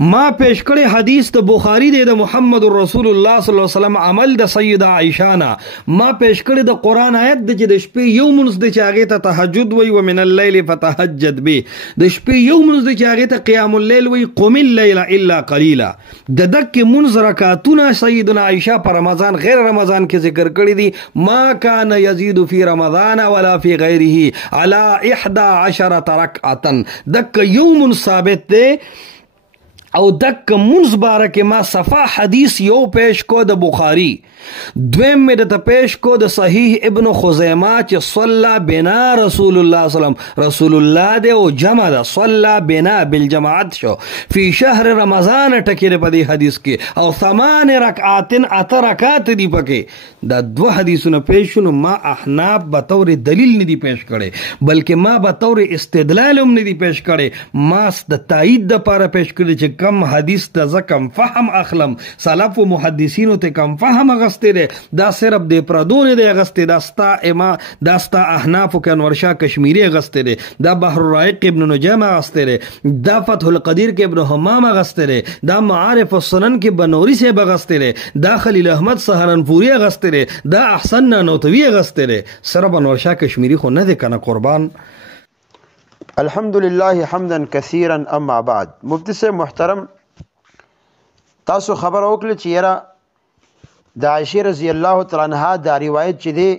ما پیش کړی حدیث د بخاری دی د محمد رسول الله صلی الله علیه وسلم عمل د سیده عائشہ نه. ما پیش کړی د قران آیت د چې د شپې یو منځ د چې هغه ته تهجد وای و من الليل فتهجد به، د شپې یو منځ د چې هغه ته قیام الليل وای قم الليل الا قليلا. د دک منځ رکعاتونه سیدنا عائشہ پر رمضان غیر رمضان کې ذکر کړی دي. ما کان یزيد فی رمضان ولا فی غیره على 11 رکعتا. دک یو منځ ثابت دی او دک منځ بارکه ما صفا حدیث یو پیش کو د بخاری، دویم میں د پیش کو د صحیح ابن خزیمہ چې صلی بنا رسول الله صلی الله علیه وسلم، رسول الله دی او جمع ده صلی بنا بالجماعت شو فی شهر رمضان ټکی په دې حدیث کې، او 8 رکعات 8 رکعات دی پکې. دا دو حدیثونه پیش شنو. ما احناف به طور دلیل نه دی پیش کړي بلکې ما به طور استدلال هم نه دی پیش کړي. ما د تایید د پاره پیش کړي چې کم حدیث ته ز کم فهم اخلم، سلف و محدثینو ته کم فهم غسته ده، دا صرف د پردون دی غسته، دا ستا احناف و انور شاه کشمیری غسته ده، دا بحر الرائق ابن نجام غسته ده، دا فتح القدیر کې ابن حمام غسته ده، دا معارف السنن کې بنوری سے بغسته ده، دا خلیل احمد سہارنپوری غسته ده، دا احسن نانوتوی غسته ده. صرف انور شاه کشمیری خو نه ده کنه قربان. الحمدللہ حمدا کثیرا. اما بعد، مفتی سے محترم تاسو خبر وکړه چې یاره د عائشہ رضی الله تعالی عنها دا روایت چې دی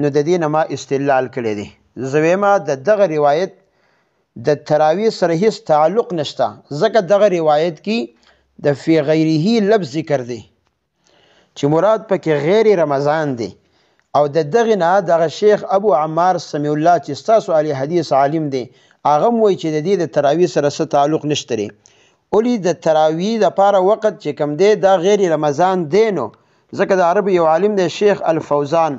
نو د دې نه ما استدلال کړی دی. زویما د دغه روایت د تراویح سره هیڅ تعلق نشته، ځکه دغه روایت کې د فی غیره لفظ ذکر دی چې مراد پکې غیر رمضان دی، او د دغه نه دغه شیخ ابو عمار سمیع الله چې تاسو علی حدیث عالم دی هغه وایي چې د دې د تراویح سره څه تعلق نشته لري. اولی د تراویح لپاره وخت چې کم دی دا غیر رمضان دی، نو ځکه د عرب یو عالم دی شیخ الفوزان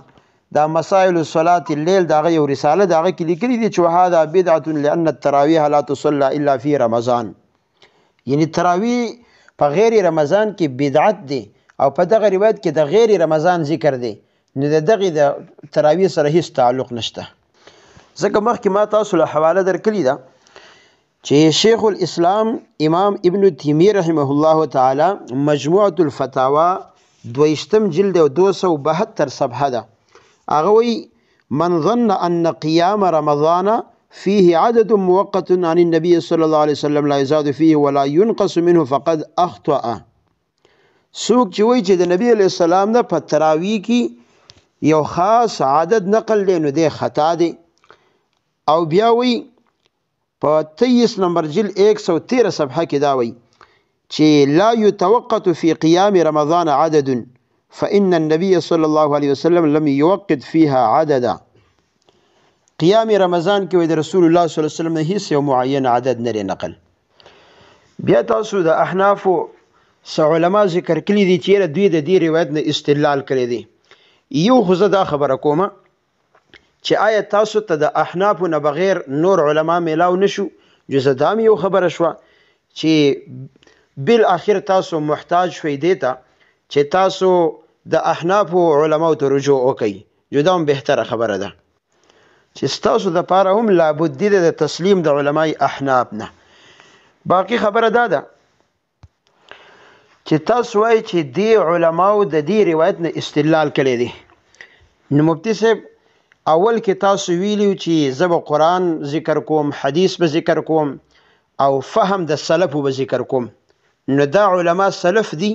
دا مسائل الصلاة الليل دا یو رساله دا کې لیکلي دي چې وهذا بدعه لان التراویح لا تصلى الا في رمضان، یعنی تراویح په غیر رمضان کې بدعت دی، او په دغه روایت کې د غیر رمضان ذکر دی، نو دغه د تراویح سره هیڅ تعلق نشته. ځکه مخکې ما تاسو له حواله درکړې ده چې شیخ الاسلام امام ابن تیمیه رحمه الله تعالی مجموعة الفتاوا 22 جلد او 272 صفحه ده، هغه وایي من ظن ان قیام رمضان فيه عدد موقت عن النبي صلى الله عليه وسلم لا يزاد فيه ولا ينقص منه فقد اخطأ. څوک چې وایي چې د نبی علیه السلام نه په تراویح کې یو خاص عدد نقل دی نو دی خطا دی. او بیا وایي په 23 نمبر جلد 113 صفحه کې دا وایي چې لا يتوقت في قيام رمضان عدد فإن النبي صلى الله عليه وسلم لم يوقت فيها عددا. قیام رمضان کې د رسول الله صلی الله علیه وسلم نه هیڅ یو معین عدد نه نقل. بیا تاسو د احناف علماء ذکر کړي دي چې دوی د دې روایت نه استدلال کړی دي. یو خو زه دا خبره کومه چې آیا تاسو ته د احناف نه بغیر نور علما میلاو نشو؟ جزه دام یو خبره شوه چې بالاخر تاسو محتاج شوي دی ته چې تاسو د احناف علماو ته رجوع وکړئ، جو دا هم بهتره خبره ده چې ستاسو دپاره هم لابد دی د تسلیم د علمای احناف نه. باقي خبره دا ده چې تاسو وایئ چې دې علماو د دې روایت نه استدلال کړی دی. نو مفتی صاحب اول کې تاسو ویلیو چې زه به قرآن ذکر کوم، حدیث به ذکر کوم، او فهم د سلفو به ذکر کوم. نو دا علما سلف دي؟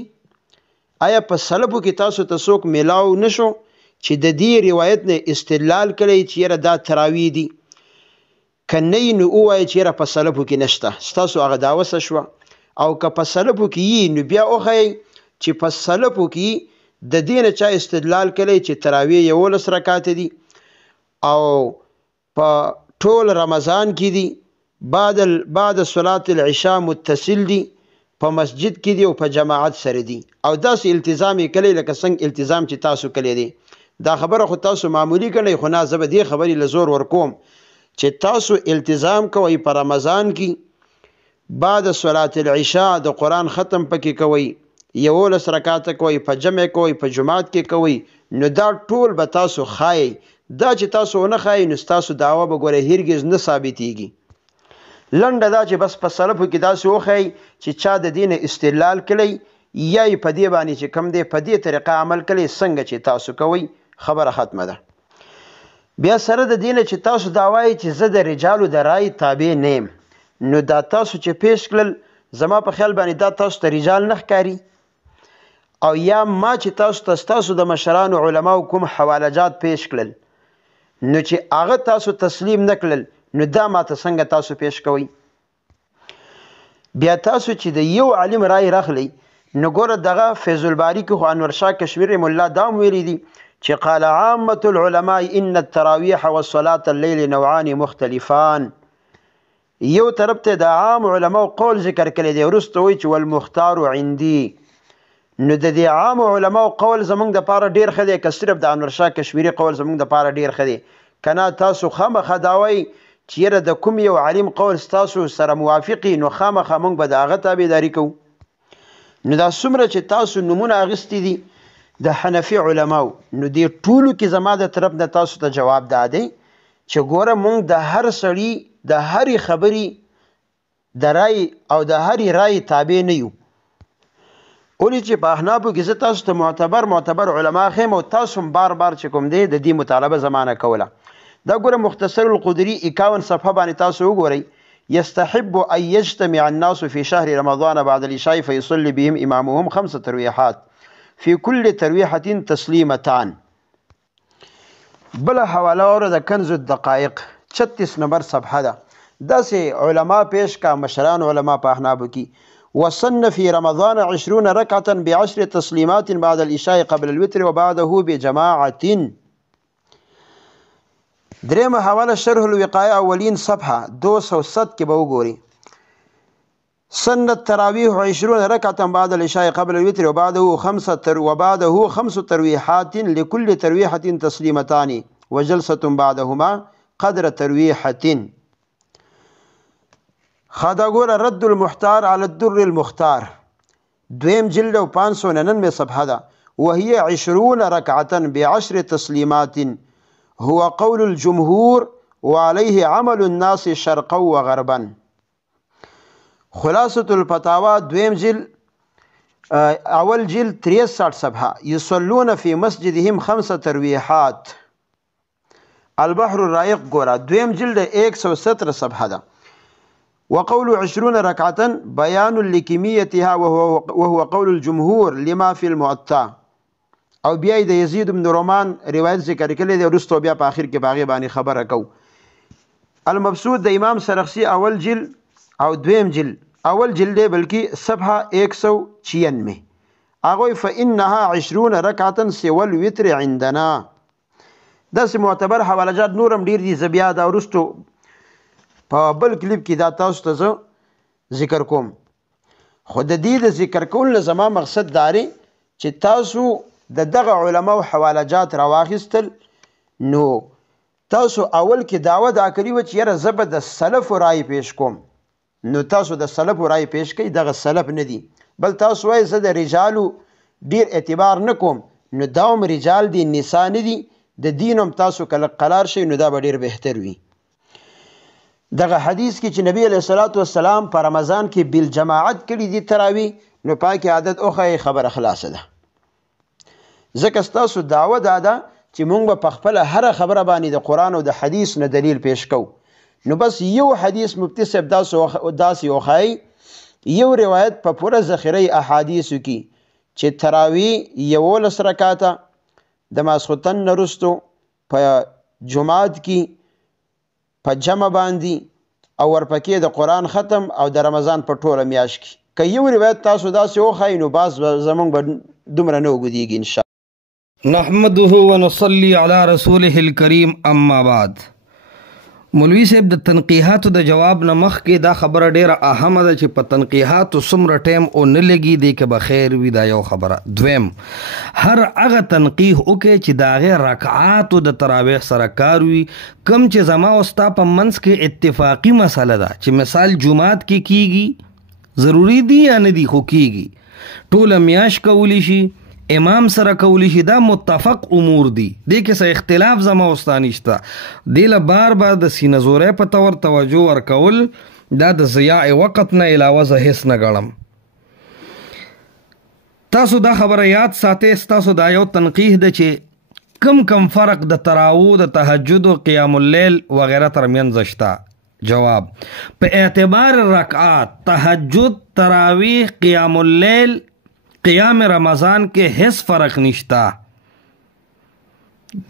آیا په سلفو کې تاسو ته څوک میلاو نشو چې د دې روایت نه استدلال کړی چې یاره دا تراویح دي؟ که نه یې نو ووایئ چې یاره په سلفو کې نشته، ستاسو هغه دعوه څه شوه؟ او که په سلفو کې یي نو بیا وښیئ چې په سلفو کې د دې نه چا استدلال کړی چې تراویح 11 رکعات دي او په ټول رمضان کې دي، بعد صلاة العشاء متصل دي، په مسجد کې دي او په جماعت سره دي، او داسې التزام یې کړی لکه څنګه التزام چې تاسو کړی دی. دا خبره خو تاسو معمولی کړئ، خو نه زه به دې خبرې له زور ورکوم چې تاسو التزام کوئ په رمضان کې بعد صلاة العشاء د قرآن ختم پکې کوئ، 11 رکعاته کوئ، په جمع کوئ، په جماعت کې کوئ، نو دا ټول به تاسو ښایئ. دا چې تاسو ونه ښایئ نو ستاسو دعوه به ګوره هرګز نه ثابتېږي. لنډه دا چې بس په سلفو کې داسې وښیي چې چا د دین استدلال کړی یا یې په دې باندې چې کم دی په دې طریقه عمل کړی څنګه چې تاسو کوئ خبره ختمه ده. بیا سره د دینه چې تاسو دا وایي چې زه د رجالو د رای تابع نه یم، نو دا تاسو چې پیش کړل زما په خیال باندې دا تاسو ته رجال نه ښکاري، او یا ما چې تاسو د مشرانو علماو کوم حوالجات پیش کړل نو چې هغه تاسو تسلیم نه کړل نو دا ماته څنګه تاسو پیش کوئ؟ بیا تاسو چې د یو عالم رای راخلی نو ګوره دغه فیض الباری کې خو انور شاه کشمیری مولا دا هم ویلی دي چې قال عامة العلماء ان التراویح والصلاة الليل نوعان مختلفان. یو طرف ته د عام علماء قول ذکر کړی دی، وروسته وایي چې والمختار عندي. نو د دې عام علماء قول زمونږ د پاره ډیر ښه دی که صرف د انور شاه کشمیری قول زمونږ د پاره ډیر ښه دی؟ کنه تاسو خامخا دا وایي چې یاره د کوم یو عالم قول ستاسو سره موافقي نو خامخا موږ به د هغه تابعداري کوو. نو دا څومره چې تاسو نومونه اخیستي دي د حنفي علماو، نو دې ټولو کې زما د طرف نه تاسو ته جواب دا دی چې ګوره مونږ د هر سړي د هرې خبرې د رای او د هرې رای تابع نه یو. ولې چې په احنافو کې زه تاسو ته معتبر علما ښیم او تاسو هم بار چې کوم دی د دې مطالبه زمانه کوله. دا ګوره مختصر القدري 51 صفحه باندې تاسو وګورئ. يستحب أن يجتمع الناس في شهر رمضان بعد العشاء فيصلي بهم إمامهم 5 ترويحات في كل ترويحة تسليمتان. بلا حواله ورده کنز الدقائق 36 نمبر صفحه ده. داسې علما پیش کا مشران علما په احنابو کې وصن في رمضان 20 ركعة ب10 تسليمات بعد العشاء قبل الوتر وبعده بجماعة. دریم حواله شرح الوقایه اولین صفحه 207 کې به وګوري. سنت تراویح 20 ركعة بعد العشاء قبل الوتر وبعده 5 ترويحات لكل ترويحة تسليمتان وجلسة بعدهما قدر ترويحة. خدا ګوره رد المحتار على الدر المختار دویم جلد و 599 صفحه ده. وهي 20 ركعة ب10 تسليمات هو قول الجمهور وعليه عمل الناس شرقا وغربا. خلاصة الفتاوى دویم جلد اول جلد 63 صفحه. يصلون في مسجدهم 5 ترويحات. البحر الرائق ګوره دویم جلد 117 صفحه ده. وقول 20 ركعة بيان لكميتها وهو قول الجمهور لما في المعطى. او بیا د یزید بن رومان روایت ذکر کړی دی، وروسته بیا په آخر کې باغې باندې خبره کو. المبسوط د امام سرخسی اول جلد او دویم جلد اول جلد بلکې صفحه 196 هغه فانها 20 ركعة سوى الوتر عندنا. داسې معتبر حوالجات نورم ډیر دي، زه بیا دا وروسته په بل کلیپ کې دا تاسو ته ذکر کوم. خو د دې د ذکر کول زما مقصد داري چې تاسو د دغه علماو حوالجات راواخیستل نو تاسو اول کې دعوه دا کړی و چې یاره زه به د سلف رای پیش کوم، نو تاسو د سلف رای پیش کوي، دغه سلف نه دي بل تاسو وایي زه د رجالو ډیر اعتبار نه کوم، نو دا هم رجال دي نساء نه دي، د دین هم تاسو کله قلار شي نو دا به ډیر بهتر وي. دغه حدیث کې چې نبی علیه الصلاة والسلام په رمضان کې بالجماعت کړي دي تراوی، نو پاکي عادت اوخه خبره خلاصه ده. ځکه ستاسو دعوه دا ده چې مونږ به په خپله هره خبره باندې د قرآن او د حدیث نه دلیل پیش کوو. نو بس یو حدیث مفتی صاحب داسې وښایي، یو روایت په پوره ذخیره احادیثو کې چې تراوی 11 رکعاته د ماسخوتن نه وروستو په جمعات کې په جمع باندې او ورپکې د قرآن ختم او د رمضان په ټوله میاشت کې که یو روایت تاسو داسې وښایي نو باز زمونږ به دومره نه وګدېږي انشاءالله. نحمده ونصلي على رسوله الكريم اما بعد. مولوی صاحب د تنقیحاتو د جواب نه مخکې دا خبره ډیره اهمه ده چې په تنقیحاتو څومره ټایم او نه لګي دی که به خیر وي، دا یو خبره. دویم هر هغه تنقیح وکړي چې د هغې رکعاتو د تراویح سره کار وي، کم چې زما او ستا په منځ کې اتفاقي مسله ده چې مثال جمعات کې کیږي، ضروري دي یا نه دي خو کیږي، ټوله میاشت کولی شي، امام سره کولی شي، دا متفق امور دي، دې کې څه اختلاف زما او ستا نشته. دې له بار د سینه زوری په طور توجه ورکول دا د ضیاع وقت نه علاوه زه هیڅ نه ګڼم. تاسو دا خبره یاد ساتئ، ستاسو دا یو تنقیح ده چې کم فرق د تراویح د تهجد و قیام اللیل وغیره ترمنځ شته. جواب: په اعتبار رکعات، تهجد، تراویح، قیام اللیل، قیام رمضان کې هیڅ فرق نشته.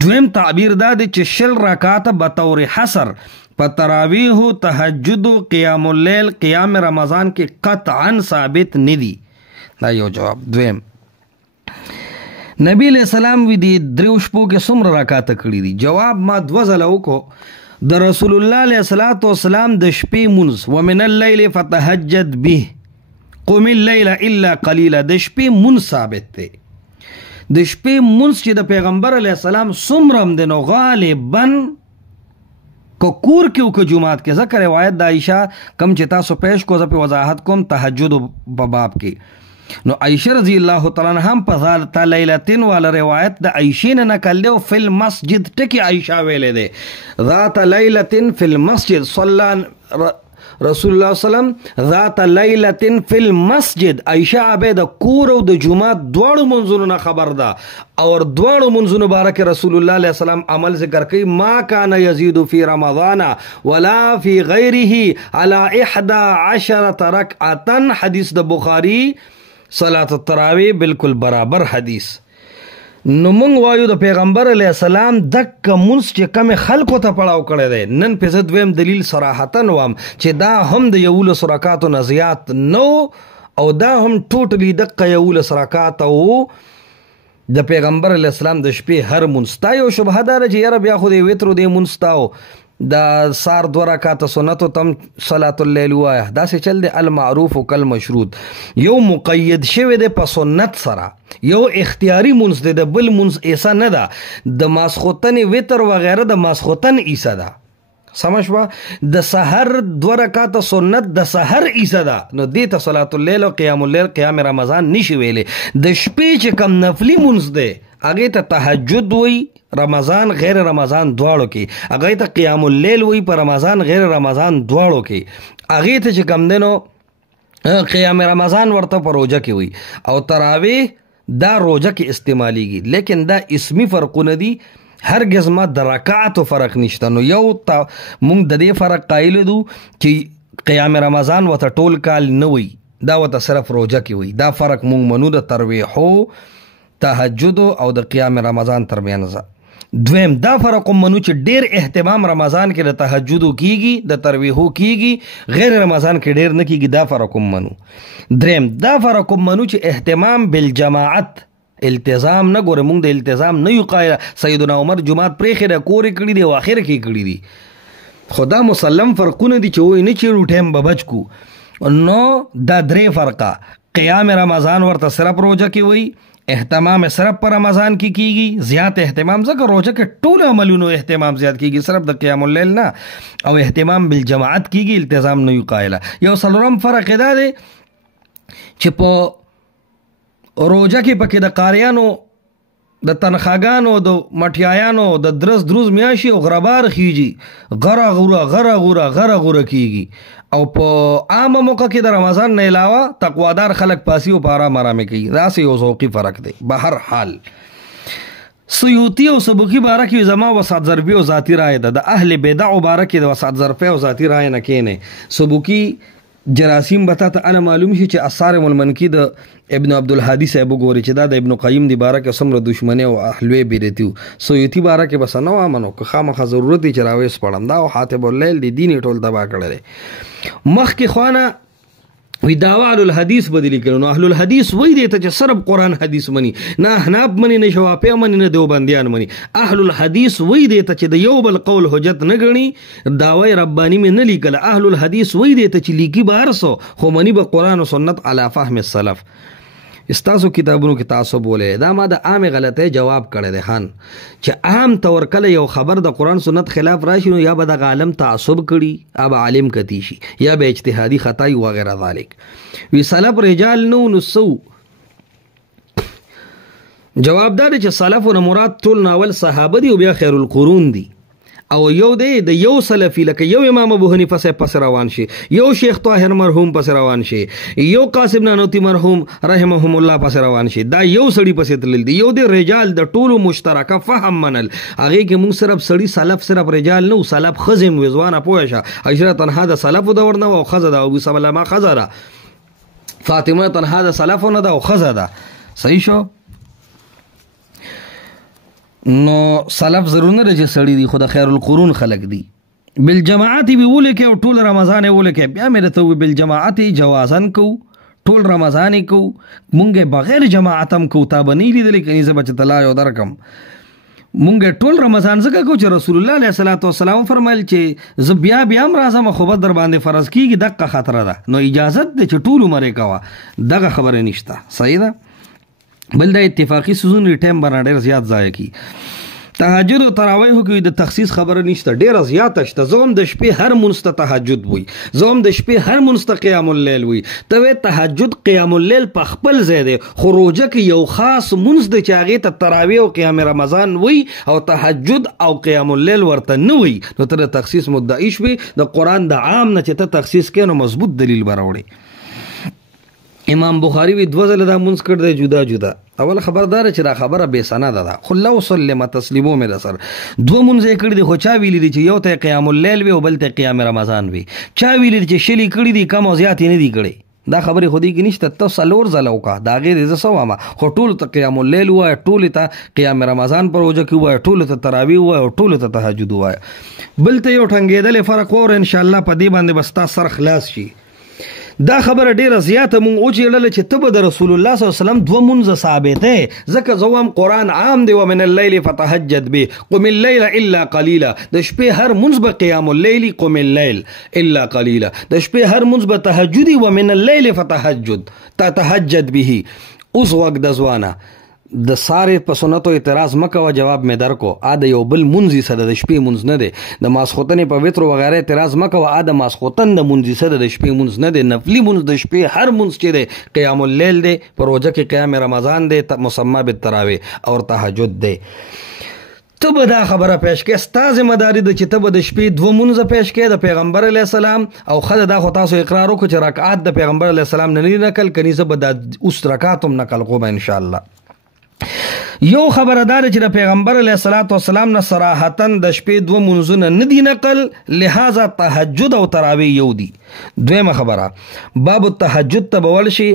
دویم تعبیر دا دی چې 20 رکعات بطور حصر په تراویح، تهجد، قیام اللیل، قیام رمضان کې قطعا ثابت ندی. دا یو جواب. دویم، نبی علیہ السلام وی دی 3 شپو کې څومره رکعات کړي دي؟ جواب: ما 2 ځله وکړو. د رسول الله علیه الصلاۃ والسلام د شپې مونځ ومن الليل فتهجد به قم الليل الا قليلا، د شپې مونځ ثابت دی. د شپې مونځ چې د پیغمبر علیه السلام څومره هم دی نو غالبا که کور کې او که جماعت کې، ځکه روایت د عائشه کم چې تاسو پیش کو زه په وضاحت کوم تهجد په باب کې، نو عائشه رضی الله تعالی عنها په ذات لیلتین والا روایت د عائشه نه نقل دی. فی المسجد ټکی عائشه ویلې ده، ذات لیلتین فی المسجد صلی رسول الله سلام ذات لیلتین فی المسجد. عائشه ابه د کور او د جمعه دواړو منځونو نه خبر ده، او دواړو منځونو بارک رسول الله علیه السلام عمل ذکر کوي. ما کان یزید فی رمضان ولا فی غیره علی 11 رکعه، حدیث د بخاری صلاة التراویح بالکل برابر حدیث. نو مونږ وایو د پیغمبر علیه السلام دک مونځ چې کم خلکو ته پړاو کړی دی. نن په زه دویم دلیل صراحتا وام چې دا هم د 11 رکعاتو نه زیات نو، او دا هم ټوټلی دقه 11 رکعات او د پیغمبر علیه السلام د شپې هر مونځ. تا یو شبهه داره چې یاره بیا خو د وترو د مونځ تاو د سار 2 رکعات سنتو تم صلاة اللیل وایا، داسې چل دی. المعروف کل مشروط، یو مقید شوی دی په سنت سره، یو اختیاري مونځ دی، د بل مونځ ایسا نه ده. د ماسخوتن وتر وغیره د ماسخوتن ایسا ده، سمجھ با. د سحر 2 رکعات سنت د سحر ایسا ده، نو دې ته صلاة اللیل او قیام اللیل قیام رمضان نشي ویلې. د شپې چې کم نفلی مونځ دی هغه ته تهجد وی، رمضان غیر رمضان دواړو کې، هغه ته قیام اللیل وی، په رمضان غیر رمضان دواړو کې، هغه ته چې کم دنو قیام رمضان ورته په روزه کې وی، او تراویح دا روزه کې استعمالیږي. لیکن دا اسمی فرقونه دي، هرگز ما د رکعاتو فرق نشته. نو یو مونږ د دې فرق قایل دو چې قیام رمضان وته ټول کال نه وی، دا وته صرف روزه کې وی. دا فرق مونږ منو د تراویحو، تهجد او د قیام رمضان ترمنځ. دویم دا فرق منو چې ډیر اهتمام رمضان کې د تهجد کیږي، د تراویحو کیږي، غیر رمضان کې ډیر نه کیږي، دا فرق منو. دریم دا فرق منو چې اهتمام بالجماعت، التزام نه ګوره، مونږ د التزام نه یو قایل. سیدنا عمر جمعات پرېخې د کورې کړي دي او اخر کې کړي دي، خدا مسلم فرقونه دي چې وای نه چیرو ټیم به بچ کو. نو دا 3 فرقه، قیام رمضان ورته صرف روزه کې وای، اهتمام صرف پر رمضان کی کیږي، زیات اهتمام ځکه روزه کې ټول عملونو اهتمام زیات کیږي، صرف د قیام اللیل نه، او اهتمام بالجماعت کیږي، التزام نه یو قایله. یو څلورم فرق دا دی چې په روزه کې پکې د قاریانو، د تنخواګانو، د مټیایانو د دروز میاشي او غربار خيږي، غره غوره کیږي، او په عام موقع کې د رمضان نه علاوه تقوادار خلک پاسی او پارا مرامه کوي. دا سه یو ذوقي فرق دی. بهر حال سیوطی او سبکی بارکی زما وسعت ظرفی او ذاتی رائے ده، د اهل بدع بارکی د وسعت ظرفی او ذاتی رائے نه کینه. سبکی جراثیم بتا ته انا معلوم شي چې اثار المنکی د ابن عبد الهادی صاحب ګوري چې دا د ابن قیم دی بارکه سمره دشمنی او اهلوی بیرتیو. سیوطی بارکه بس نو امنو که خامخ ضرورت دی چراويس پړم دا او حاتب اللیل دی دین ټول دبا کړل. مخ کې خوانه وی داوا اهل الحدیث بدلی کړو. نو اهل الحدیث وای دی ته چې صرف قران حدیث منی، نه حناب منی، نه شوافی منی، نه دیوبندیان منی. اهل الحدیث وای دی ته چې د یو بل قول حجت نه غنی، داوی ربانی می نه لیکل. اهل الحدیث وای دی ته چې لیکي بارسو خو منی به قران او سنت علی فهم السلف. استاسو کتابونو کې تعصب ولې دا ما د عام غلطه جواب کړی دی خان چې عام طور کله یو خبر د قران سنت خلاف راشي نو یا به د عالم تعصب کړي، اب عالم کتی شي، یا به اجتهادي خطای و غیره ذالک. وی سلف رجال نو سو جواب دا چې سلفونه مراد ټول ناول صحابه دي او بیا خیر القرون دي، او یو دی د یو سلفي لکه یو امام ابو حنیفه صاحب پس روان شي، یو شیخ طاهر مرحوم پس روان شي، یو قاسم نانوتی مرحوم رحمهم الله پس روان شي، دا یو سړی پس تلل دی. یو دی رجال د ټولو مشترکه فهم منل، هغه کې موږ صرف سړی سلف صرف رجال نو سلف خزم وزوانه پوه شه. عائشه تنها د سلف دور نه او خزه د ابو سلمہ خزه را، فاطمه تنها د سلف نه ده او خزه ده. صحیح شو. نو سلف ضرور نه چې سړی دی، خو د خیر القرون خلق دی. بالجماعت به ولکه او ټول رمضان ولکه، بیا مې ته بالجماعت جوازن کو، ټول رمضان کو، مونږه بغیر جماعت هم کو، تا بنی لیدل کني زه بچ تلا یو درکم. مونږه ټول رمضان زکه کو چې رسول الله علیه الصلاۃ والسلام فرمایل چې ز بیا هم راځم خو به در باندې فرض کیږي، دغه خطر ده. نو اجازت ده چې ټول مره کوا، دغه خبره نشته. صحیح ده. بل د اتفاقی سوزون ټیم باندې ډیر زیات ځای کی. تهجد او تراویح کې د تخصیص خبره نشته، ډیر زیات شته. زوم د شپې هر منست تهجد وي، زوم د شپې هر منست قیام الليل وي. ته تهجد قیام الليل په خپل ځای دی، خو روزه کې یو خاص منست د چاغې ته تراویح او قیام رمضان وي او تهجد او قیام الليل ورته نه وي. نو ته د تخصیص مدعی شوي، د قران د عام نه چې ته تخصیص کینو مضبوط دلیل براوړي. امام بخاری وی دو ځله دا منځ کړ دی جدا جدا. اول خبردار چې دا خبره بے سند ده، خو لو سلم تسلیمو مې رسر دو منځ کړی دی، خو چا ویلی دی چې یو ته قیام الليل وی او بل ته قیام رمضان وی، چا ویلی چې شلی کړی دی کم او زیات نه دی کړی. دا خبره خودی کې نشته. ته سلور زلو کا دا غیر ز سوامه، خو ټول ته قیام الليل وای، ټول ته قیام رمضان پر وجه کې وای، ټول ته تراویح وای او ټول ته تهجد وای. بل ته یو ټنګېدل فرق اور ان شاء الله په دې باندې بستا سر خلاص شي. دا خبره ډیره زیاته مونږ او چې چې ته به د رسول الله صلی الله علیه وسلم دو منځ ثابته، ځکه زوام قران عام دی ومن الليل فتهجد به قم الليل الا قليلا. د شپې هر منځ به قیام الليل قم الليل الا قليلا، د شپې هر منځ به تهجد ومن الليل فتهجد تتهجد به. اوس وخت د ځوانه د ساره په سنتو اعتراض مکوه، جواب مې درکو. اده یو بل منځي سره د شپې منځ نه دی، د ماسخوتن په وتر وغیرہ اعتراض مکوه. اده ماسخوتن د منځي سره د شپې منځ نه دی، نفلی منځ د شپې هر منځ چې دی قیام الليل دی، په روزه کې قیام رمضان دی، مسمى بالتراویح او تهجد دی. ته به دا خبره پیش کې، ستا ذمہداري ده چې ته به د شپې دو منځ پیش کې د پیغمبر علیه السلام او خدای دا خو تاسو اقرار وکړو چې رکعات د پیغمبر علیه السلام نه نقل کني، زه به د اوس رکعات هم نقل کوم ان شاء الله. یو خبردار چې د پیغمبر علیه الصلاۃ والسلام نه صراحتا د شپې دو منځونه نه دي نقل، لہذا تهجد او تراویح یو دي. دویمه خبره، باب التهجد ته بول شي،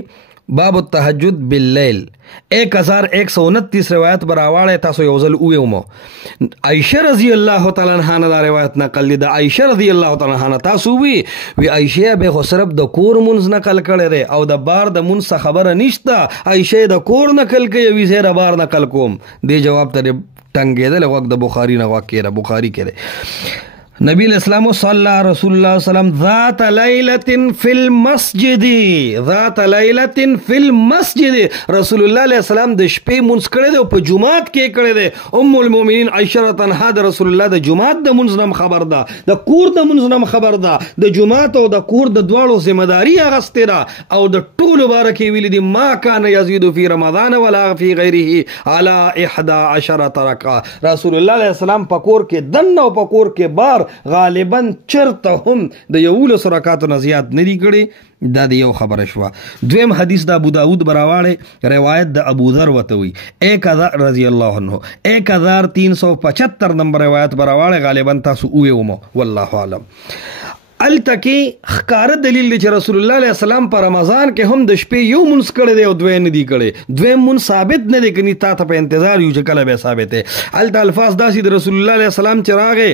باب التهجد باللیل 1129 روایت براواله تاسو یو ځل ویومو. عائشه رضی الله تعالی عنها نه روایت نقل دي. عائشه رضی الله تعالی عنها تاسو وی عائشه به خو صرف د کور منځ نقل کړي دي او د بار د منځ خبره نشته. عائشه د کور نقل کوي، وی زه د بار نقل کوم. دی جواب ته ټنګېدل وخت د بخاری نه واقع بخاری کړي. نبی الاسلام صلی رسول الله وسلم ذات لیلۃ فی المسجد، ذات لیلۃ فی المسجد، رسول الله علیه السلام د شپې منځ کړی دی او په جمعات کې کړی دی. ام المؤمنین عائشه تنها د رسول الله د جمعات د منځ نم خبر ده، د کور د منځ نم خبر ده، د جمعات او د کور د دواړو ذمہ داری اغسته ده او د ټولو بارکه ویل دي ما کان یزيد فی رمضان ولا فی غیره علی 11 رکعه. رسول الله علیه السلام په کور کې دن او په کور کې بار غالبا چرته هم د 11 رکعاتو نه زیات نه دي کړي. دا د یو خبره شوه. دویم حدیث د ابو داود براواله روایت د ابو ذر وتوي 1000 رضی الله عنه 1375 نمبر روایت براواله غالبا تاسو ویومو والله اعلم. التکی خکار دلیل دی چې رسول الله علیه السلام په رمضان کې هم د شپې یو منځ کړی دی او دوی نه دی کړی، دوی منځ ثابت نه دی کني. تا ته په انتظار یو چې کله به ثابت دی. الته الفاظ داسې د رسول الله علیه السلام چې راغې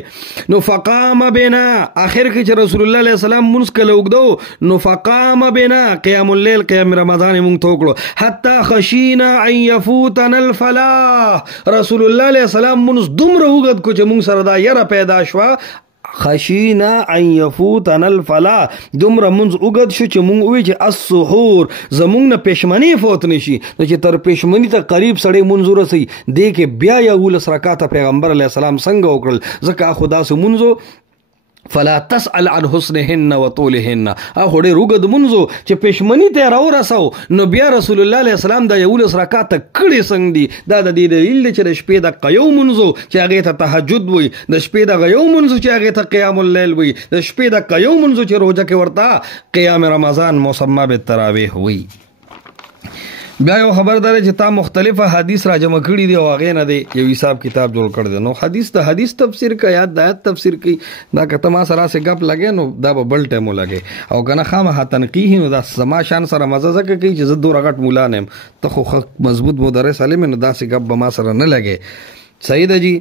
نو فقام بنا، اخر کې چې رسول الله علیه السلام منځ کله وګدو نو فقام بنا قیام الليل قیام رمضان مونږ ته وکړو حتی خشینا ان يفوتنا الفلاح. رسول الله علیه السلام منځ دومره وګد کو چې مونږ سره دا یره پیدا شوه، خشینا ان یفوتنا الفلاح، دومره منځ اوږد شو چې مونږ وی چې السحور زمونږ نه پېشمنی فوت نشي. نو چې تر پېشمنی ته قریب سړی منځ ورسي دی کې بیا 11 رکعات پیغمبر علیه السلام څنګه وکړل، ځکه خدا سو منځو فلا تسأل عن حسنهن وطولهن هغه ډېر اوږد منځو چې پښمني ته راورسو نو بیا رسول الله علیه السلام د 11 رکعاته کړي څنګه دي دا د دې دلیل دی چې د شپې د قیو منځو چې هغې ته تهجد وي د شپې د غیو منځو چې هغې ته قیام اللیل وي د شپې د قیو منځو چې روژه کې ورته قیام رمضان مسمى بالتراویح وي. بیا یو خبر داره چې تا مختلفه حدیث را جمع کړي دي او هغې نه دی یو حساب کتاب جوړ کړی دی نو حدیث د حدیث تفسیر کوي یا د آیت تفسیر کوي دا که ته ما سره هسې ګپ لګې نو دا به بل ټایم ولګې او که نه خامخا تنقیح نو دا زما شان سره مزه ځکه کوي چې زه دومره غټ ملا نه یم ته خو مضبوط مدرس علم نو داسې ګپ به ما سره نه لګې. صحیح ده جی.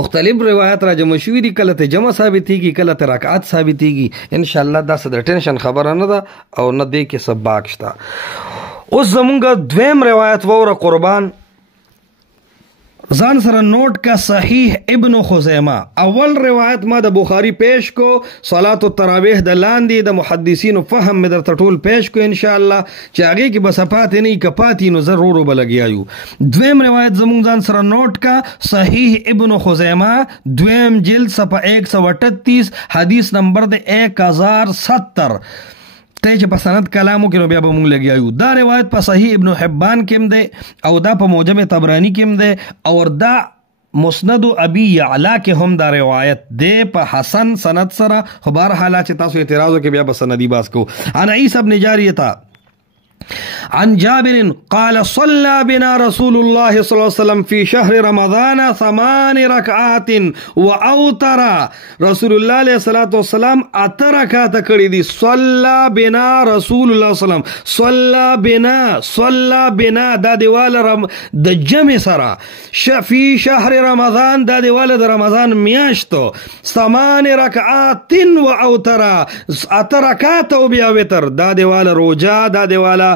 مختلف روایت را جمع شوي دي کله ته جمع ثابتېږي کله ته رکعت ثابتېږي انشاءالله دا څه د ټینشن خبره نه ده او نه دی کې څه باک شته. اوس زمونږ دویم روایت ووره قربان ځان سره نوٹ کا صحیح ابن خزیمه. اول روایت ما د بخاری پیش کو صلات التراویح د لاندې د محدثینو فهم مې درته ټول پیش کو انشاءالله چې هغې کې بس پاتې نه وي که پاتې نو زه رو به لګیا یو. دویم روایت زمونږ ځان سره نوٹ کا صحیح ابن خزیمه دویم جلد صفحه 138 حدیث نمبر د 1070 ته چې په سند کلامو کې نو بیا به مونږ لګیا یو. دا روایت په صحیح ابن حبان کې هم دی او دا په موجم طبرانی کې هم دی او دا مسند ابي يعلى کې هم دا روایت دی په حسن سند سره. خو بهرحال چې تاسو اعتراض وکړئ بیا به سندي باز کو. عن عيسى بن جارية عن جابر قال صلى بنا رسول الله صلى الله عليه وسلم في شهر رمضان 8 ركعات واوتر. رسول الله عليه الصلاه والسلام 8 رکعات کړي دي. صلى بنا رسول الله صلى الله عليه وسلم صلى بنا دا دیواله د جمع سره في شهر رمضان دا دیواله د رمضان میاشتو 8 رکعات واوتر 8 رکعات او بیا وتر دا دیواله روزه دا دیواله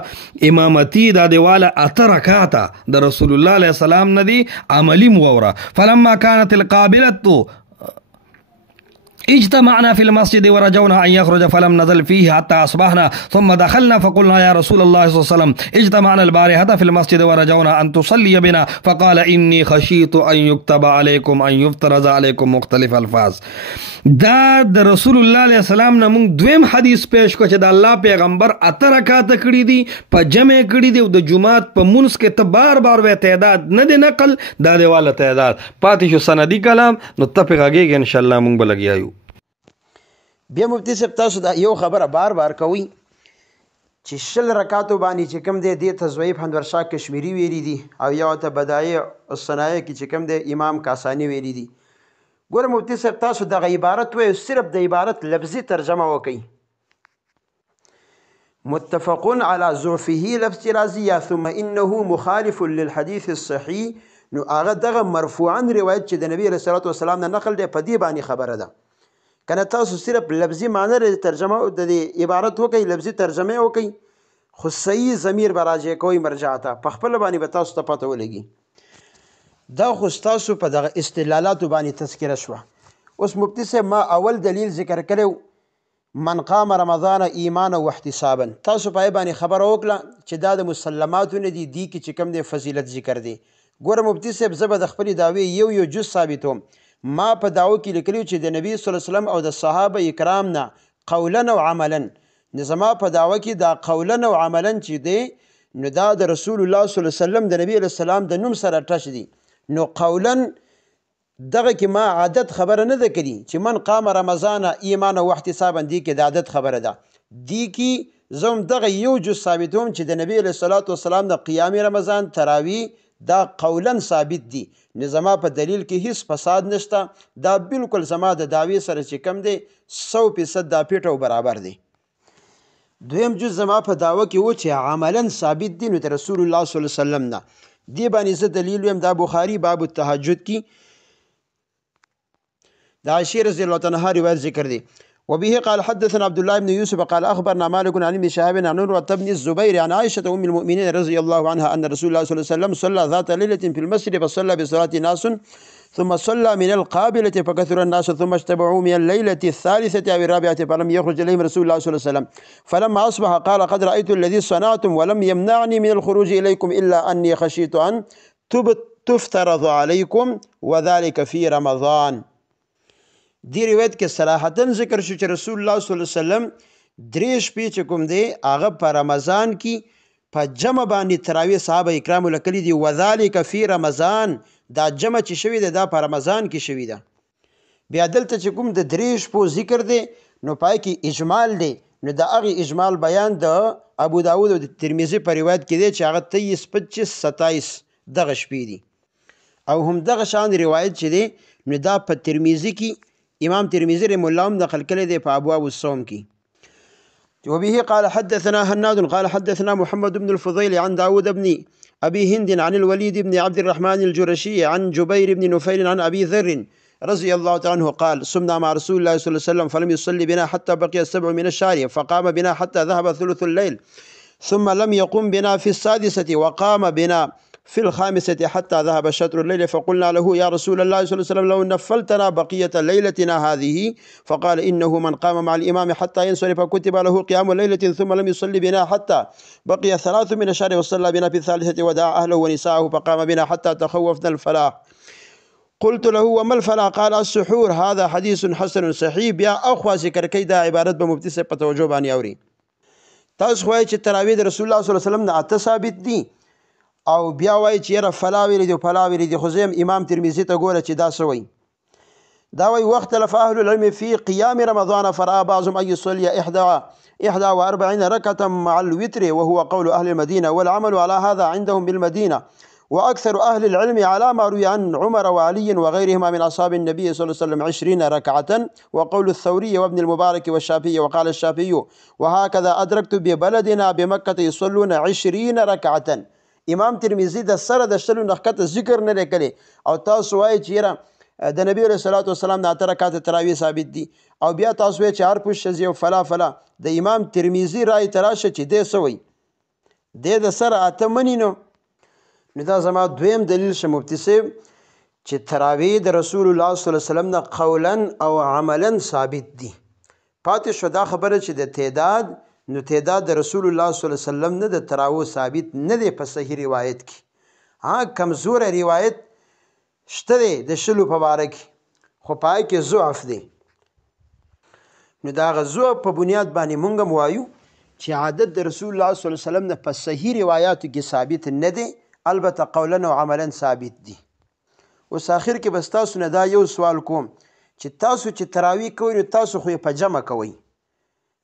امامتی دا دیواله 8 رکعاته د رسول الله علیه السلام ندی عملی موره. فلما كانت القابلة اجتمعنا في المسجد ورجونا أن يخرج فلم نزل فيه حتى أصبحنا ثم دخلنا فقلنا يا رسول الله صلى الله عليه وسلم اجتمعنا البارحة في المسجد ورجونا أن تصلي بنا فقال إني خشيت أن يكتب عليكم أن يفترض عليكم مختلف الفاظ. دا د رسول الله علیه السلام نه موږ دویم حدیث پیش کو چې د الله پیغمبر 8 رکعات کړي دي په جمع کړي دي او د جمعات په منځ کې ته بار بار وې تعداد نه دی نقل دا دیواله تعداد پاتې شو سندي کلام نو ته په غږیږي ان شاء الله موږ به لګیایو. بیا مفتی صاحب تاسو دا یو خبره بار بار کوي چې شل رکعاتو باندې چې کوم دی دې ته ضعیف هندور شاه کشمیری ویلي دي او یو ته بدایع الصنایع کې چې کوم دی امام کاسانی ویلي دي. ګوره مفتی صاحب تاسو دغه عبارت وایو صرف د عبارت لفظي ترجمه وکئ. متفقون على ضعفه لفظ راځي یا ثم انه مخالف للحديث الصحيح نو هغه دغه مرفوعا روایت چې د نبی صلی الله علیه وسلم نه نقل دی په دې باندې خبره ده. کنه تاسو صرف لفظي معنی ترجمه د عبارت وکئ لفظي ترجمه وکئ خو صحیح ضمیر به راجع کوئ مرجع ته په خپل باندې به تاسو ته پته ولګي. دا خو ستاسو په دغه استدلالاتو باندې تذکره شوه. اوس مفتی صاحب ما اول دلیل ذکر کړی من قام رمضان ایمانا واحتسابا تاسو په باندې خبره وکړه چې دا د مسلماتو نه دي دی کې چې کوم دی فضیلت ذکر دی. ګوره مفتی صاحب زه به د خپلې دعوې یو جز ثابتوم. ما په دعوه کې لیکلي چې د نبی صلی الله علیه وسلم او د صحابه کرام نه قولا او عملا زما په دعوه کې دا قولا او عملا چې دی نو دا د رسول الله صلی الله علیه وسلم د نبی علیه السلام د نوم سره ټچ دی. نو قولا دغه کې ما عادت خبره نه ده کړي چې من قام رمضان ایمانا واحتسابا دی کې د عادت خبره ده. دی کې زه هم دغه یو جز ثابتوم چې د نبی علیه الصلاة والسلام د قیام رمضان تراوی دا قولا ثابت دی. نو زما په دلیل کې هیڅ فساد نشته. دا بالکل زما د دعوی سره چې کم دی 100% دا پیټ او برابر دی. دویم جز زما په دعوه کې و چې عملا ثابت دی نو د رسول الله صلی الله علیه وسلم نه دی باندې زه دلیل ویم دا بخاری باب التهجد کی دا عائشہ رضی الله عنها روایت ذکر دی. وبه قال حدثنا عبد الله بن يوسف قال اخبرنا مالك عن ابن شهاب عن عروة بن الزبير عن عائشة ام المؤمنين رضي الله عنها ان رسول الله صلى الله عليه وسلم صلى ذات ليلة في المسجد فصلى بصلاة ناس ثم صلى من القابلة فكثر الناس ثم اجتمعوا من الليلة الثالثة او الرابعة فلم يخرج اليهم رسول الله صلى الله عليه وسلم فلما اصبح قال قد رأيت الذي صنعتم ولم يمنعني من الخروج اليكم الا اني خشيت ان تفترض عليكم وذلك في رمضان. دی روایت کې صراحتاً ذکر شو چې رسول الله صلی الله علیه وسلم 3 شپې چې کوم دی هغه په رمضان کې په جمع باندې تراویح صحابه کرامو لیکلي دي وذالک فی رمضان دا جمع چې شوی دی دا په رمضان کې شوی ده بیا دلته چې کوم د 3 شپو ذکر دی نو پای کې اجمال دی نو د هغې اجمال بیان د ابو داود او د ترمذي په روایت کې دی چې هغه 23 25 27 دغه شپې دي او هم دغه شان روایت چې دی نو دا په ترمذي کې امام ترمذي رحمه الله هم نقل کړی دی په ابواب الصوم کې وبه قال حدثنا هناد قال حدثنا محمد بن الفضيل عن داود بن أبي هند عن الوليد بن عبد الرحمن الجرشي عن جبير بن نفيل عن أبي ذر رضي الله تعالى عنه قال صمنا مع رسول الله صلى الله عليه وسلم فلم يصلي بنا حتى بقي 7 من الشهر فقام بنا حتى ذهب ثلث الليل ثم لم يقم بنا في 6 وقام بنا في 5 حتى ذهب شطر الليل فقلنا له يا رسول الله صلى الله عليه وسلم لو نفلتنا بقية ليلتنا هذه فقال إنه من قام مع الإمام حتى ينصرف كتب له قيام ليلة ثم لم يصلي بنا حتى بقي 3 من الشهر وصلى بنا في 3 ودعا أهله ونساءه فقام بنا حتى تخوفنا الفلاح قلت له وما الفلاح قال السحور هذا حديث حسن صحيح بیا اخوا ذکر کوي دا عبارت به مفتی سے په توجه باندې اوري تاسو خوای چې تراویح د رسول الله صلی الله علیه وسلم نه اته ثابت دي او بیا وای چې یره فلا ویل دي فلا ویل دي خو زم امام ترمذی ته ګوره چې دا سوی دا وای وخت لف اهل العلم في قيام رمضان فرأى بعضهم ان يصلي 41 ركعة مع الوتر وهو قول اهل المدينة والعمل على هذا عندهم بالمدينة وأكثر أهل العلم على ما روي عن عمر وعلي وغيرهما من أصحاب النبي صلى الله عليه وسلم 20 ركعة وقول الثوري وابن المبارك والشافعي وقال الشافعي وهكذا أدركت ببلدنا بمكة يصلون 20 ركعة امام ترمذي د سره د شلو نخکته ذکر نه لیکلی او تاسو وایي چې د نبی علیه الصلاۃ والسلام د 8 رکعات تراویح ثابت دي او بیا تاسو وایي چې هر پوښ شزي او فلا فلا د امام ترمذي رائے تراشه چې د سوی د سره اته منینو نو دا زما دویم دلیل شه مفتی صاحب چې تراویح د رسول الله صلی الله علیه وسلم نه قولا او عملا ثابت دي پاتې شو دا خبره چې د تعداد نو تعداد د رسول الله صلی الله علیه وسلم نه د تراویح ثابت نه دی په صحیح روایت کې ها کمزور روایت شته دی د شلو په باره کې خو پای کې ضعف دی نو دا غزو په بنیاد باندې مونږ هم وایو چې عادت د رسول الله صلی الله علیه وسلم نه په صحیح روایاتو کې ثابت نه دی البته قولا او عملا ثابت دي اوس اخر کې بس تاسو نه دا یو سوال کوم چې تاسو چې تراویح کوئ نو تاسو خو په جمع کوئ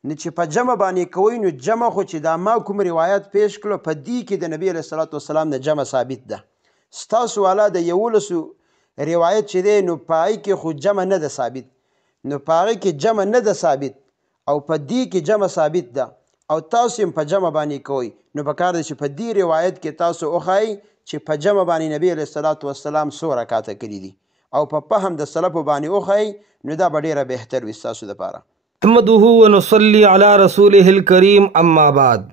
نه چې په جمع باندې کوئ نو جمع خو چې دا ما کوم روایت پیش کړو په دې کې د نبی علیه الصلاۃ والسلام نه جمع ثابت ده ستاسو والا د یولسو روایت چې دی نو پای کې خو جمع نه ده ثابت نو پای کې جمع نه ده ثابت او په دې کې جمع ثابت ده او تاسو هم په جمع باندې کوئ نو پکار دی چې په دې روایت کې تاسو وښایئ چې په جمع باندې نبی علیه الصلاۃ والسلام څو رکعاته کړي دي او په فهم د سلفو باندې وښایئ نو دا به ډېره بهتر وي ستاسو دپاره نحمده ونصلي على رسوله الكريم اما بعد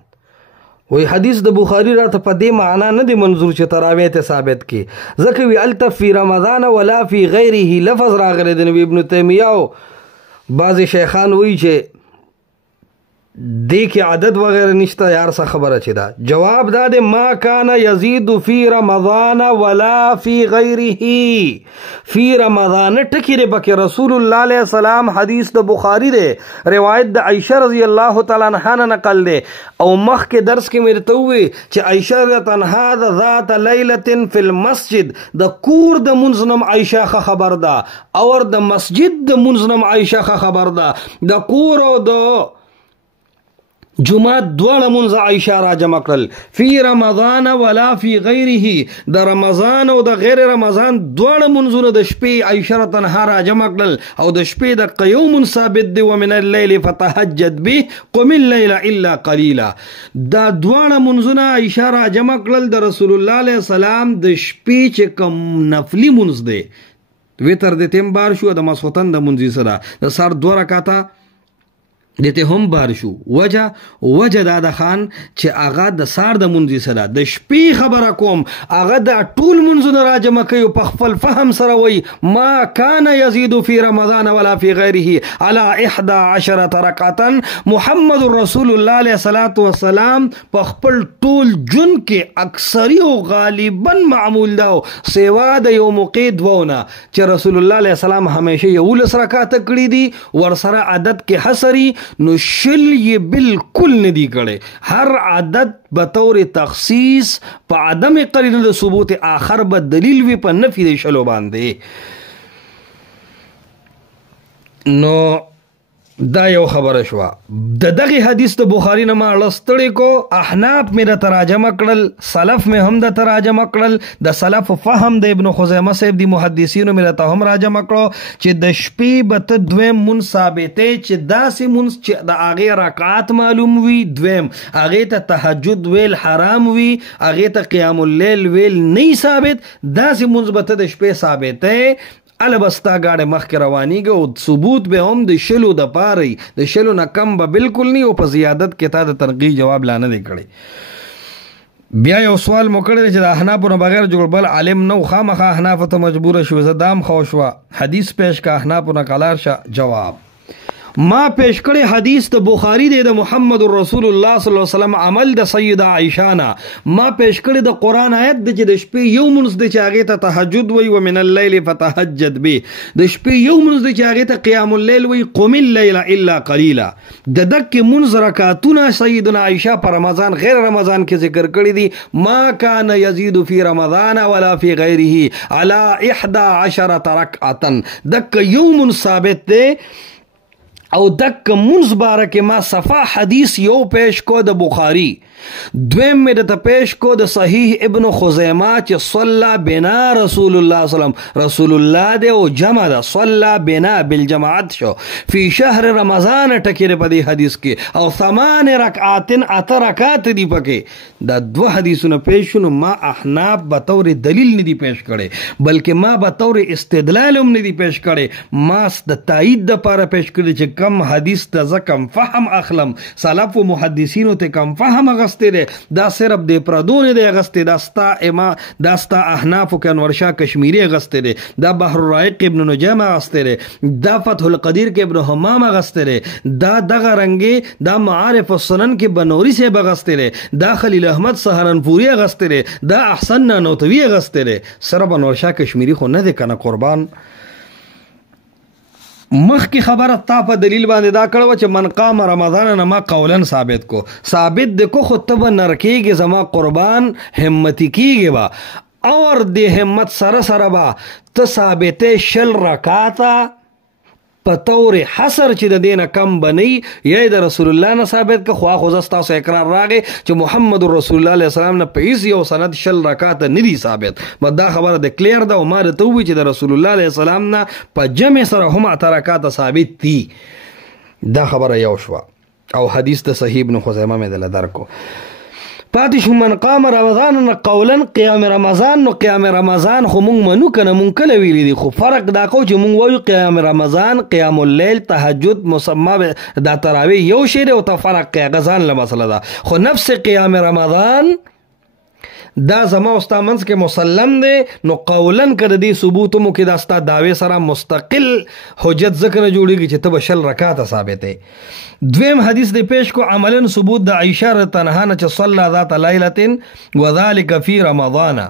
وی حدیث د بخاری را ته په دې معنا نه دی منظور چې تراویح ته ثابت کی ځکه وی التف فی رمضان ولا فی غیره لفظ راغلی د نبی ابن تیمیه او بعض شیخان وی چې دیکھ عدد وغیرہ نشتا یار سا خبر اچھی دا جواب دا دے ما کان یزید فی رمضان ولا فی غیره فی رمضان ٹکی رے بکی رسول اللہ علیہ السلام حدیث دا بخاری دے روایت دا عائشہ رضی اللہ تعالیٰ عنہ نقل دے او مخ کے درس کے میرے ہوئے چھ عائشہ رضی تنہا دا ذات لیلت فی المسجد دا کور دا منزنم عائشہ خا خبر دا اور دا مسجد دا منزنم عائشہ خا خبر دا دا کور او دا جمعات دوړه منځ عائشہ را جمع کړل فی رمضان ولا فی غیره د رمضان او د غیر رمضان دوړه منځونه د شپې عائشہ تنها را جمع کړل او د شپې د قیوم ثابت دی ومن الليل فتهجد به قم الليل الا قليلا دا دوړه منځونه عائشہ را جمع کړل د رسول الله علیه السلام د شپې چې کوم نفلی منځ دی وتر د تیم بار شو د مسوتن د منځ سره د سر 2 رکعاته دته هم بار شو وجه دا خان چې هغه د سار د منځي سره د شپې خبره کوم هغه د ټول منځونه راجمع کوي په خپل فهم سره وای ما کان یزيد فی رمضان ولا فی غیره على 11 رکعه محمد رسول الله علیه الصلاۃ والسلام په خپل ټول جن کې اکثری او غالبا معمول دا سیوا د یو مقید وونه چې رسول الله علیه السلام همیشه یو رکعات کړی دي ور سره عدد کې حصری نو شل یہ بالکل ندی کړي هر عدد بطور تخصیص په عدم قریل د ثبوت آخر به دلیل وی په نفی د شلو باندې نو دا یو خبره شو د دغه حدیث ته بخاری نه ما لستړی کو احناف مې ترجمه کړل سلف مې هم د ترجمه کړل د سلف فهم د ابن خزیمه صاحب دی محدثینو مې ته هم راجمه کړو چې د شپې به دویم من ثابتې چې داسې من چې د هغه رکعات معلوم وي دویم هغه ته تهجد ویل حرام وي هغه ته قیام الليل ویل نه ثابت داسې مثبت د شپې ثابتې البستا گاڑی مخ کے روانی گا ثبوت به هم د شلو د پاری د شلو نه کم به بالکل نه او په زیادت کې تا د ترغیب جواب لانه دی کړي بیا یو سوال مو کړی چې د احناف نه بغیر جوړ بل عالم نو خامخا احناف ته مجبور شو زدام خو شو حدیث پیش کا احناف نه کلار شه جواب ما پیش کړی حدیث د بخاری دی د محمد رسول الله صلی الله علیه وسلم عمل د سیده عائشہ نا ما پیش کړی د قران آیت د چې د شپې یو منځ د چاغه ته تهجد وی و من الليل فتهجد به د شپې یو منځ د چاغه ته قیام الليل وی قم الليل الا قليلا د دک منځ رکعاتونه سیدنا عائشہ پر رمضان غیر رمضان کې ذکر کړی دی ما کان یزيد فی رمضان ولا فی غیره على 11 رکعه دک یوم ثابت دی او دک منز بارک ما صفا حدیث یو پیش کو د بخاری دویم میں د پیش کو د صحیح ابن خزیمہ چې صلی بنا رسول الله صلی الله علیه وسلم رسول الله دے او جمع دا صلی بنا بالجماعت شو فی شهر رمضان ټکر په دې حدیث کې او 8 رکعات رکعات دی پکې دا دو حدیثونه پیش شنو ما احناف به طور دلیل نه دی پیش کړي بلکې ما به طور استدلال هم نه دی پیش کړي ما د تایید د پاره پیش کړي چې کم حدیث ته زکم فهم اخلم سلف و محدثینو ته کم فهم دا صرف د پردون دی غسته داستا احناف کې انور شاه کشمیری غسته دی دا بحر الرائق ابن نجام غسته دی دا فتح القدیر کې ابن حمام غسته دی دا دغه رنگي دا معارف السنن کې بنوري سے بغسته دی دا خلیل احمد سہارنپوری غسته دی دا احسن نوتوی غسته دی صرف انور شاه کشمیری خو نه دی کنه قربان مخ کی خبره تا په دلیل باندې دا کړو چې من قام رمضان نه ما قولا ثابت کو ثابت د کو خطبه نرکیږي زما قربان همتی کیږي با اور د همت سره سره با ته ثابت شل رکعاته په طور حصر چې د دینه کم بنی یا د رسول الله نه ثابت که خو زستا سو اقرار راغی چې محمد رسول الله علیه السلام نه پیس یو سند شل رکعات نه دی ثابت مدا خبره د کلیر ده او ما ته وی چې د رسول الله علیه السلام نه په جمع سره هم رکعات ثابت دي دا خبره یو شو او حدیث د صحیح ابن خزیمه مې دل درکو پاتې شو من قام رمضان نه قولا قیام رمضان نو قیام رمضان خو مونږ منو کنه مونږ کله ویلی دي خو فرق دا کو چې مونږ وایو قیام رمضان قیام الليل تهجد مسمى دا تراویح یو شی او ته فرق غزان له مسله ده خو نفس قیام رمضان دا زما استامنس کې مسلم دی نو قولا کړه دی ثبوت مو کې داستا داوی سره مستقل حجت ذکر جوړیږي چې تب شل رکعات ثابت دی دویم حدیث دی پیش کو عملا ثبوت د عائشہ رضی الله عنها چې صلی ذات ليله وذلك فی رمضان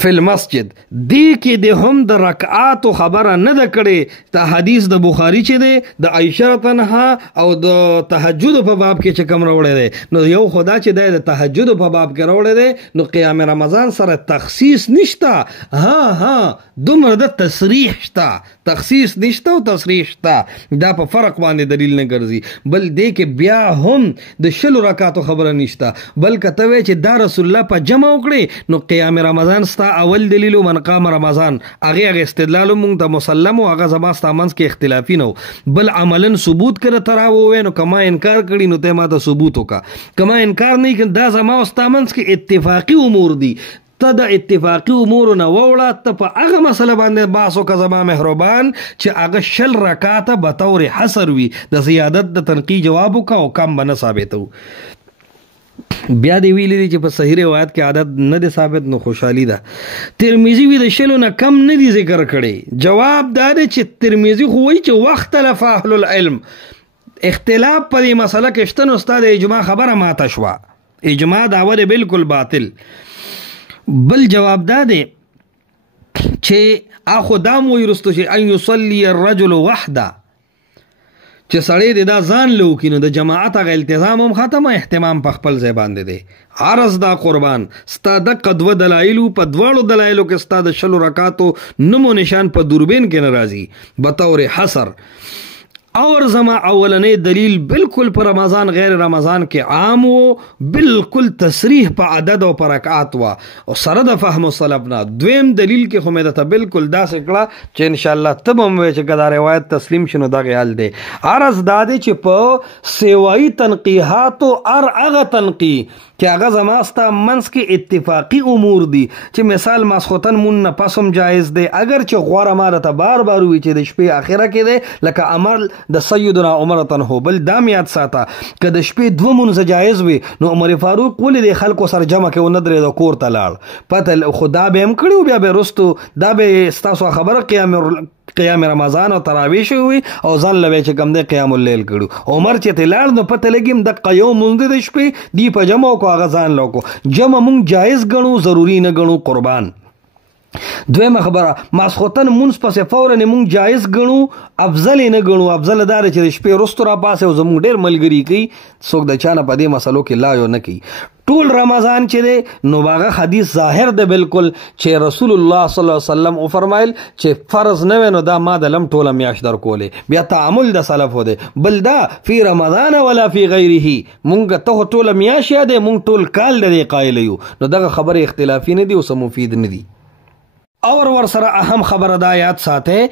فی المسجد دی کې د هم د رکعات خبره نه ده کړي ته حدیث د بخاری چې دی د عائشہ تنها او د تهجد په باب کې چې کوم راوړی دی نو یو خدا چې د تهجد په باب کې راوړی دی نو قیام رمضان سره تخصیص نشته ها دومره د تصریح شته تخصیص نشته او تصریح شته دا په فرق باندې دلیل نه ګرځي بل دی کې بیا هم د شلو رکعاتو خبره نشته بلکې ته وی چې دا رسول الله په جمع وکړي نو قیام رمضان اول دلیل من قام رمضان هغه استدلال مونږ ته مسلم او هغه زما ستامنس کې اختلافي نو بل عملا ثبوت کړه تراو نو کما انکار کړي نو ته ما ته ثبوت وکا کما انکار نه کړه دا زما ستامنس کې اتفاقی امور دي ستا د اتفاقی امور نه ووړه ته په هغه مسله باندې باسو که زما مهربان چې هغه 10 رکعاته بطور حصر وي د زیادت د تنقی جواب وکړه او کم به نه ثابتو. بیا دی ویلی دی چې په صحیح روایت کې عادت نه دی ثابت نو خوشحالي ده. ترمذی وی د 10 نه کم نه دی ذکر کړي. جواب دا دی چې ترمذی خو وایي چې واختلف اهل العلم، اختلاف په دې مسله کې شته نو استاد اجماع خبره ماته شوه، اجماع داوه بالکل باطل. بل جواب دا دی چې اخو دام وی رستو چې ان يصلي الرجل وحده، چې سړی دی دا ځان لوکي نو د جماعت هغه التزام هم ختمه، اهتمام په خپل ځای باندې دی. عرض دا قربان ستا دقه 2 دلایلو په 2 دلایلو کې ستا د 10 رکعاتو نمو نشان په دوربین کې نه راځي بطور حصر. اور زما اولنې دلیل بالکل پر رمضان غیر رمضان کې عام و، بالکل تصریح په عدد او پر رکعات و او سره د فهم السلف نه. دویم دلیل کې خو مې ته بالکل داسې کړه چې ان شاء الله تب هم چې کدا روایت تسلیم شنو دا غیال دی. عرض دا دی چې په سیوایی تنقیحات او هغه تنقیح چې هغه زما ستا منځ کې اتفاقی امور دي چې مثال ماسخوتن مون نه پسم جایز دی، اگر چې غوړه ما ته بار بار وی چې د شپې اخره کې دی لکه عمل د سیدنا عمر تنه. بل دام یاد ساته که د شپې 2 مونځ جایز وي نو عمر فاروق ولې د خلکو سره جمع کې و نه درې د کور ته لاړ، پته خدا به هم کړو بیا به رستو دا به ستاسو خبره قیام رمضان او تراویح شوی او ځان لوي چې کم دی قیام الليل کړو. عمر چې تلال نو پته لګیم د قیوم مونږ د شپې دی په جمع کو هغه ځان لوکو جمع مونږ جایز ګڼو، ضروری نه ګڼو قربان. دویمه خبره ماسخوتن مونږ پسې فورا مونږ جایز ګڼو، افضل نه ګڼو. افضل دار چې د شپې رستو را پاسه او زمونږ ډیر ملګری کوي څوک د چانه په دې مسلو کې لا یو نه کوي. ټول رمضان چې دی نو باغه حدیث ظاهر ده بالکل چې رسول الله صلی الله علیه وسلم او فرمایل چې فرض نه وینو دا ما د لم ټوله میاش در کولې. بیا تعامل د سلف و دی بل دا فی رمضان ولا فی غیره، مونږ ته ټوله میاش یا دی مونږ ټول کال د قایل یو نو دغه خبره اختلافی نه دی او سم مفید نه دی. اور ور سره اهم خبره دا یاد ساته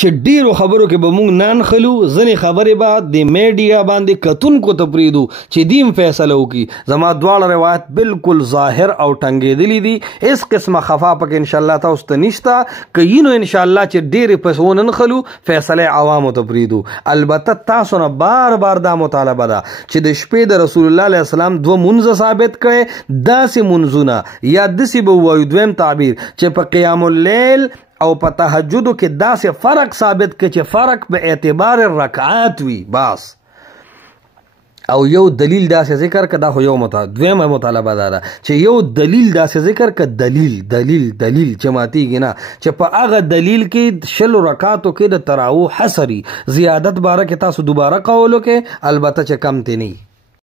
چې ډیرو خبرو کې به مونږ نان خلو، ځنې خبرې به د میډیا باندې کتونکو ته پریدو چې دیم فیصله وکي. زما دواړه روایت بالکل ظاهر او ټنګېدلی دي، هیڅ قسمه خفا پکې ان شاء الله تاسو ته نشته. که نو ان شاء الله چې ډیرې پسونه نه خلو فیصله عوامو ته پریدو. البته تاسو نه بار بار دا مطالبه ده چې د شپې د رسول الله علیه السلام 2 مونځ ثابت کړي، داسې مونځونه یا داسې به وایو دویم تعبیر چې په قیام اللیل او په تهجد کې داسې فرق ثابت کړي چې فرق به اعتبار رکعات وي بس، او یو دلیل داسې ذکر کړه. دا خو یو دویمه مطالبه ده چې یو دلیل داسې ذکر کړه، دلیل چې ماتیږي نه چې په هغه دلیل کې 10 رکعاتو کې د تراویح حصري زیادت باره کې تاسو دوباره قول وکړئ، البته چې کم تی نه